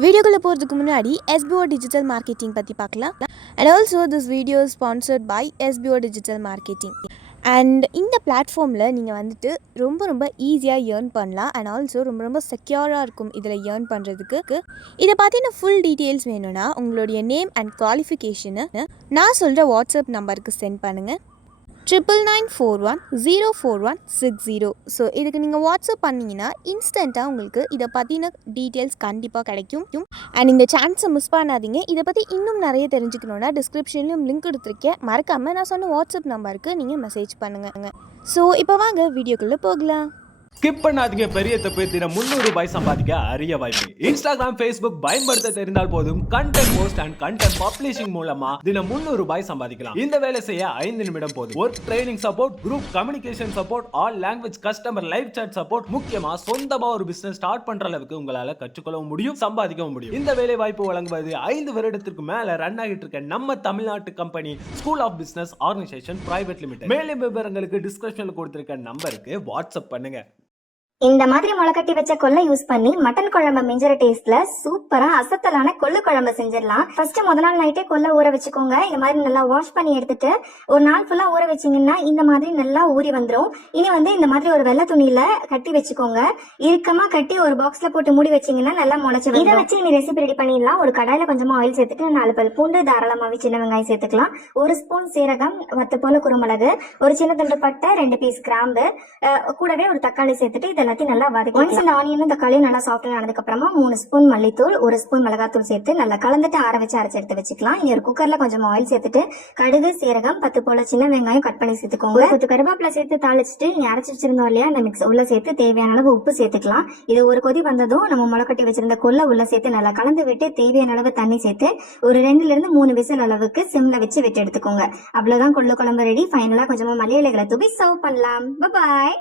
வீடியோக்குள்ளே போகிறதுக்கு முன்னாடி SBO டிஜிட்டல் மார்க்கெட்டிங் பற்றி பார்க்கலாம். And also this video sponsored by SBO digital marketing. And இந்த பிளாட்ஃபார்மில் நீங்கள் வந்துட்டு ரொம்ப ஈஸியாக ஏர்ன் பண்ணலாம். அண்ட் ஆல்சோ ரொம்ப செக்யூராக இருக்கும் இதில் ஏர்ன் பண்ணுறதுக்கு. இதை பார்த்தீங்கன்னா ஃபுல் டீட்டெயில்ஸ் வேணும்னா உங்களுடைய நேம் அண்ட் குவாலிஃபிகேஷனை நான் சொல்கிற வாட்ஸ்அப் நம்பருக்கு சென்ட் பண்ணுங்கள். 9941041660. ஸோ இதுக்கு நீங்கள் வாட்ஸ்அப் பண்ணிங்கன்னா இன்ஸ்டண்ட்டாக உங்களுக்கு இதை பற்றின டீட்டெயில்ஸ் கண்டிப்பாக கிடைக்கும். அண்ட் இந்த சான்ஸை மிஸ் பண்ணாதீங்க. இதை பற்றி இன்னும் நிறைய தெரிஞ்சுக்கணுன்னா டிஸ்கிரிப்ஷன்லையும் லிங்க் கொடுத்துருக்கேன். மறக்காமல் நான் சொன்ன வாட்ஸ்அப் நம்பருக்கு நீங்கள் மெசேஜ் பண்ணுங்கள். ஸோ இப்போ வாங்க வீடியோக்குள்ளே போகலாம். ஸ்கிப் பண்ணாதீங்க. பெரிய தப்பு. தினம் 300 ரூபாய் சம்பாதிக்க அரிய வாய்ப்பு. இன்ஸ்டாகிராம், ஃபேஸ்புக் பயன்படுத்த தெரிந்தால் போதும் content post and content publishing மூலமா தினம் 300 ரூபாய் சம்பாதிக்கலாம். இந்த வேலை செய்ய 5 நிமிடம் போதும். Work training support, group communication support, all language customer live chat support, முக்கியமா சொந்தமா ஒரு பிசினஸ் ஸ்டார்ட் பண்ற அளவுக்கு உங்களால கற்றுக்கொள்ளவும் முடியும், சம்பாதிக்கவும் முடியும். இந்த வேலை வாய்ப்பு வழங்குவது 5 வருடத்திற்கு மேல ரன் ஆகிட்டு இருக்க நம்ம தமிழ்நாட்டு company school of business organisation private limited. மேலும் விவரங்களுக்கு டிஸ்கிரிப்ஷன்ல கொடுத்திருக்க நம்பருக்கு வாட்ஸ்அப் பண்ணுங்க. இந்த மாதிரி முளைக்கட்டி வச்ச கொள்ளை யூஸ் பண்ணி மட்டன் குழம்பு மிஞ்சற டேஸ்ட்ல சூப்பரா அசத்தலான கொள்ளு குழம்பு செஞ்சிடலாம். ஃபர்ஸ்ட் முதல் நாள் நைட்டே கொள்ளை ஊற வச்சுக்கோங்க. இந்த மாதிரி நல்லா வாஷ் பண்ணி எடுத்துட்டு ஒரு நாள் ஃபுல்லா ஊற வச்சீங்கன்னா இந்த மாதிரி நல்லா ஊறி வந்துடும். இனி இந்த மாதிரி ஒரு வெள்ளை துணியில கட்டி வச்சுக்கோங்க. இறுக்கமா கட்டி ஒரு பாக்ஸ்ல போட்டு மூடி வச்சீங்கன்னா நல்லா முளைச்சு. இதை வச்சு இனி ரெசிபி ரெடி பண்ணிடலாம். ஒரு கடாயில கொஞ்சமா ஆயில் சேர்த்துட்டு 4 பல் பூண்டு, தாராளமாவே சின்ன வெங்காயம் சேர்த்துக்கலாம். 1 ஸ்பூன் சீரகம், 10 போல குருமிளகு, ஒரு சின்ன துண்டு பட்டை, 2 பீஸ் கிராம்பு, கூடவே ஒரு தக்காளி சேர்த்துட்டு இதெல்லாம் நல்லா வதக்கி இந்த ஆனியனும் தக்காளியும் நல்லா சாஃப்ட் ஆனதுக்கு அப்புறமா 3 ஸ்பூன் மல்லித்தூள், 1 ஸ்பூன் மிளகாத்தூள் சேர்த்து நல்லா கலந்துட்டு ஆற வச்சு அரைச்சு எடுத்து வச்சுக்கலாம். இனி ஒரு குக்கர்ல கொஞ்சம் ஆயில் சேர்த்துட்டு கடுகு, சீரகம், 10 போல சின்ன வெங்காயம் கட் பண்ணி சேர்த்துக்கோங்க. கொஞ்சம் கருவேப்பிலை சேர்த்து தாளிச்சுட்டு இனி அரைச்சு வச்சிருந்தோம் இல்லையா அந்த மிக்ஸ் உள்ள சேர்த்து தேவையான அளவு உப்பு சேர்த்துக்கலாம். இது ஒரு கொதி வந்ததும் நம்ம முளைக்கட்டி வச்சிருந்த கொள்ளை உள்ள சேர்த்து நல்லா கலந்து விட்டு தேவையான அளவு தண்ணி சேர்த்து ஒரு 2 to 3 விசில் அளவுக்கு சிம்ல வச்சு விட்டு எடுத்துக்கோங்க. அவ்வளவுதான் கொள்ளு குழம்பு ரெடி. ஃபைனலா கொஞ்சமா மல்லி இலைகளை தூவி சர்வ் பண்ணலாம். பாய்.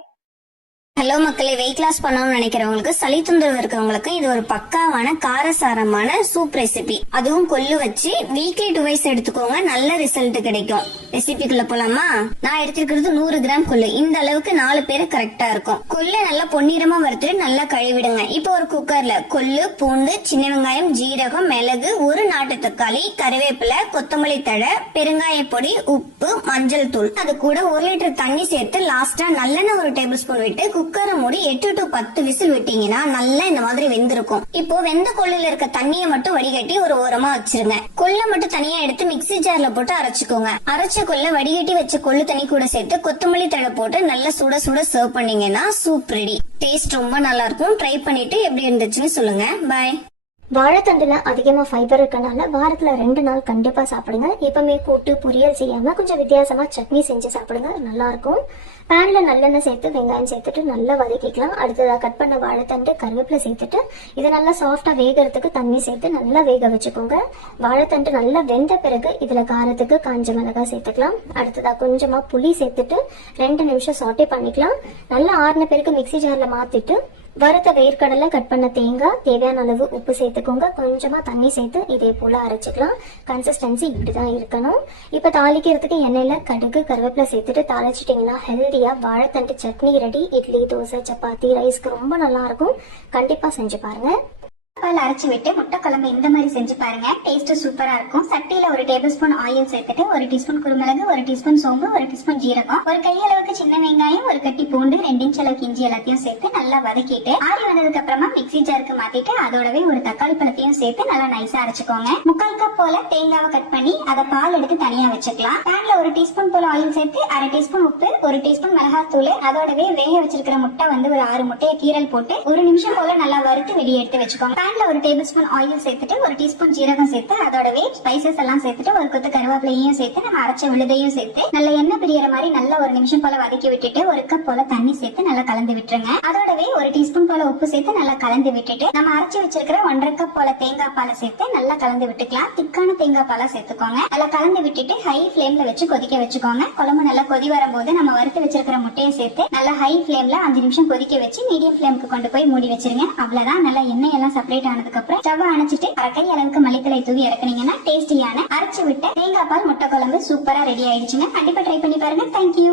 ஹலோ மக்களே, வெயிட் லாஸ் பண்ணணும்னு நினைக்கிறவங்களுக்கு, சளி தொந்தரவு இருக்கிறவங்களுக்கு இது ஒரு பக்காவான காரசாரமான சூப் ரெசிபி. அதுவும் கொள்ளு வச்சு வீக்லி 2 வைஸ் எடுத்துக்கோங்க, நல்ல ரிசல்ட் கிடைக்கும். ரெசிபிக்குள்ள போலாமா? நான் எடுத்துக்கிறது 100 கிராம் கொள்ளு. இந்த அளவுக்கு 4 பேரு கரெக்டா இருக்கும். கொள்ளு நல்லா பொன்னிறமா வறுத்துட்டு நல்லா கழுவிடுங்க. இப்போ ஒரு குக்கர்ல கொள்ளு, பூண்டு, சின்ன வெங்காயம், ஜீரகம், மிளகு, 1 நாட்டு தக்காளி, கருவேப்பிலை, கொத்தமல்லி தழை, பெருங்காய பொடி, உப்பு, மஞ்சள் தூள், அது கூட 1 லிட்டர் தண்ணி சேர்த்து லாஸ்டா நல்லெண்ணெய் 1 டேபிள் ஸ்பூன் விட்டு குக்கரை மூடி 8 to 10 விசில் விட்டீங்கன்னா நல்லா இந்த மாதிரி வெந்திருக்கும். இப்போ வெந்த கொள்ளையில இருக்க தண்ணியை மட்டும் வடிகட்டி ஒரு ஓரமா வச்சிருங்க. கொள்ளை மட்டும் தனியா எடுத்து மிக்ஸி ஜார்ல போட்டு அரைச்சுக்கோங்க. அரைச்ச கொள்ளை வடிகட்டி வச்ச கொள்ளு தண்ணி கூட சேர்த்து கொத்தமல்லி தழை போட்டு நல்லா சுட சுட சர்வ் பண்ணீங்கன்னா சூப் ரெடி. டேஸ்ட் ரொம்ப நல்லா இருக்கும். ட்ரை பண்ணிட்டு எப்படி இருந்துச்சுன்னு சொல்லுங்க. பாய். வாழைத்தண்டுல அதிகமா ஃபைபர் இருக்கனால வாரத்துல 2 நாள் கண்டிப்பா சாப்பிடுங்க. எப்பவுமே கூட்டு பொரியல் செய்யாம கொஞ்சம் வித்தியாசமா சட்னி செஞ்சு சாப்பிடுங்க, நல்லா இருக்கும். பேன்ல நல்லெண்ணெய் சேர்த்து வெங்காயம் சேர்த்துட்டு நல்லா வதக்கிக்கலாம். அடுத்ததா கட் பண்ண வாழைத்தண்டு, கருவேப்பிலை சேர்த்துட்டு இதை நல்லா சாஃப்டா வேகிறதுக்கு தண்ணி சேர்த்து நல்லா வேக வச்சுக்கோங்க. வாழைத்தண்டு நல்லா வெந்த பிறகு இதுல காரத்துக்கு காஞ்ச மிளகாய் சேர்த்துக்கலாம். அடுத்ததா கொஞ்சமா புளி சேர்த்துட்டு 2 நிமிஷம் சாட்டே பண்ணிக்கலாம். நல்லா ஆறின பிறகு மிக்ஸி ஜார்ல மாத்திட்டு வறுத்த வேர்க்கடலை, கட் பண்ண தேங்காய், தேவையான அளவு உப்பு சேர்த்துக்கோங்க. கொஞ்சமா தண்ணி சேர்த்து இதே போல அரைச்சிக்கலாம். கன்சிஸ்டன்சி இப்படிதான் இருக்கணும். இப்ப தாளிக்கிறதுக்கு எண்ணெயில கடுகு, கருவேப்பிலை சேர்த்துட்டு தாளிச்சிட்டீங்கன்னா ஹெல்தியா வாழைத்தண்டு சட்னி ரெடி. இட்லி, தோசை, சப்பாத்தி, ரைஸ்க்கு ரொம்ப நல்லா இருக்கும். கண்டிப்பா செஞ்சு பாருங்க. அரைச்சு விட்டு முட்டை குழம்பு இந்த மாதிரி செஞ்சு பாருங்க. டேஸ்ட் சூப்பரா இருக்கும். சட்டியில 1 டேபிள் ஸ்பூன் ஆயில் சேர்த்துட்டு 1 டீஸ்பூன் குருமிளகு, 1 டீஸ்பூன் சோம்பு, 1 டீஸ்பூன் ஜீரகம், ஒரு கையளவுக்கு சின்ன வெங்காயம், ஒரு கட்டி பூண்டு, 2 இன்ச் அளவுக்கு இஞ்சி எல்லாத்தையும் சேர்த்து நல்லா வதக்கிட்டு ஆறி வந்ததுக்கு அப்புறமா மிக்ஸி ஜாருக்கு மாத்திட்டு அதோடவே ஒரு தக்காளி பழத்தையும் சேர்த்து நல்லா நைஸா அரைச்சுக்கோங்க. 3/4 கப் போல தேங்காவை கட் பண்ணி அதை பால் எடுத்து தனியா வச்சுக்கலாம். பேன்ல 1 டீஸ்பூன் போல ஆயில் சேர்த்து 1/2 டீஸ்பூன் உப்பு, 1 டீஸ்பூன் மிளகாத்தூள், அதோடவே வேக வச்சிருக்கிற முட்டை ஒரு 6 முட்டையை கீரல் போட்டு 1 நிமிஷம் போல நல்லா வறுத்து வெளியே எடுத்து வச்சுக்கோங்க. பேன்ல 1 டேபிள் ஸ்பூன் ஆயில் சேர்த்துட்டு 1 டீஸ்பூன் ஜீரகம் சேர்த்து அதோடவே ஸ்பைசஸ் எல்லாம் சேர்த்துட்டு ஒரு கொத்து கருவேப்பிலையும் சேர்த்து நம்ம அரைச்ச விழுதையும் சேர்த்து நல்ல எண்ணெய் பிரியற மாதிரி நல்லா 1 நிமிஷம் போல வதக்கி விட்டுட்டு 1 கப் போல தண்ணி சேர்த்து நல்லா கலந்து விட்டுருங்க. அதோடவே 1 டீஸ்பூன் போல உப்பு சேர்த்து நல்லா கலந்து விட்டுட்டு நம்ம அரைச்சு வச்சிருக்கிற 1/2 கப் போல தேங்காய் பாலை சேர்த்து நல்லா கலந்து விட்டுக்கலாம். திக்கான தேங்காய் பாலா சேர்த்துக்கோங்க. நல்லா கலந்து விட்டுட்டு ஹை ஃபிளேம்ல வச்சு கொதிக்க வச்சுக்கோங்க. குழம்பு நல்லா கொதி வரும்போது நம்ம வறுத்து வச்சிருக்கிற முட்டையை சேர்த்து நல்லா ஹை ஃபிளேம்ல 5 நிமிஷம் கொதிக்க வச்சு மீடியம் ஃபிளேமுக்கு கொண்டு போய் மூடி வச்சிருங்க. அவ்வளவுதான். நல்லா எண்ணெய் எல்லாம் செப்பரேட் ஆனதுக்கு அப்புறம் ஸ்டவ் அணைச்சிட்டு 1/2 கை அளவுக்கு மல்லித்தலை தூவி இறக்குனீங்கன்னா டேஸ்டியான அரைச்சு விட்ட தேங்காய் பால் முட்டை குழம்பு சூப்பரா ரெடி ஆயிடுச்சுங்க. கண்டிப்பா ட்ரை பண்ணி பாருங்க. தேங்க்யூ.